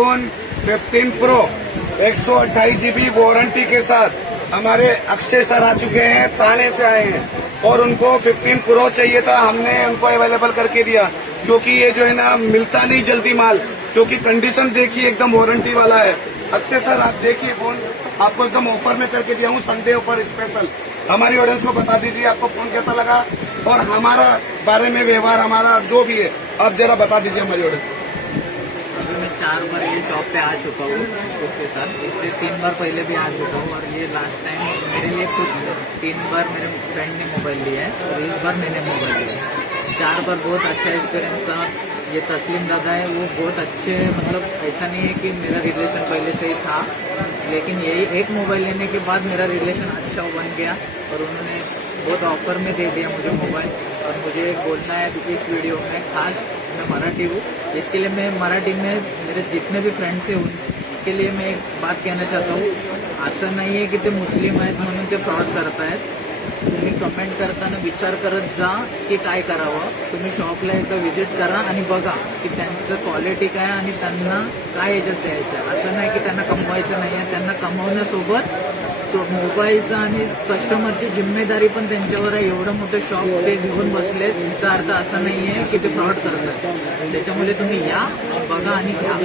आईफोन 15 प्रो 128 GB warranty के साथ हमारे अक्षय सर आ चुके हैं, थाने से आए हैं और उनको 15 प्रो चाहिए था। हमने उनको अवेलेबल करके दिया क्योंकि ये जो है ना मिलता नहीं जल्दी माल, क्योंकि कंडीशन देखिए एकदम वारंटी वाला है। अक्षय सर आप देखिए फोन आपको एकदम ऑफर में करके दिया हूँ, संडे ऑफर स्पेशल। हमारी ऑडियंस को बता दीजिए आपको फोन कैसा लगा और हमारा बारे में व्यवहार हमारा जो भी है आप जरा बता दीजिए हमारी ऑडियंस। अभी मैं 4 बार ये शॉप पे आ चुका हूँ उसके साथ, इससे 3 बार पहले भी आ चुका हूँ और ये लास्ट टाइम मेरे लिए खुद 3 बार मेरे फ्रेंड ने मोबाइल लिया है और इस बार मैंने मोबाइल लिया है। 4 बार बहुत अच्छा एक्सपीरियंस था। ये तस्लीम दादा है वो बहुत अच्छे, मतलब ऐसा नहीं है कि मेरा रिलेशन पहले से ही था, लेकिन यही एक मोबाइल लेने के बाद मेरा रिलेशन अच्छा बन गया और उन्होंने बहुत ऑफर में दे दिया मुझे मोबाइल। और मुझे बोलना है इस वीडियो में खास, मैं मराठी हूँ, इसके लिए मैं मराठी में मेरे जितने भी फ्रेंड्स हैं उनके लिए मैं एक बात कहना चाहता हूँ, असं नाही आहे की ते मुस्लिम आहेत म्हणून ते फ्रॉड करतायत। तुम्ही कमेंट करताना विचार करत जा की काय करावं। तुम्ही शॉपला एकदा व्हिजिट करा आणि बघा की त्यांचं क्वालिटी काय आणि त्यांना काय याच्यात द्यायचं। असं नाही की त्यांना कमवायचं नाही आहे, त्यांना कमवण्यासोबत तो मोबाईलचा आणि कस्टमरची जिम्मेदारी पण त्यांच्यावर आहे। एवढं मोठं शॉप ते घेऊन बसले, याचा अर्थ असा नाहीये की ते फ्रॉड करतात। त्याच्यामुळे तुम्ही या, बघा आणि घ्या।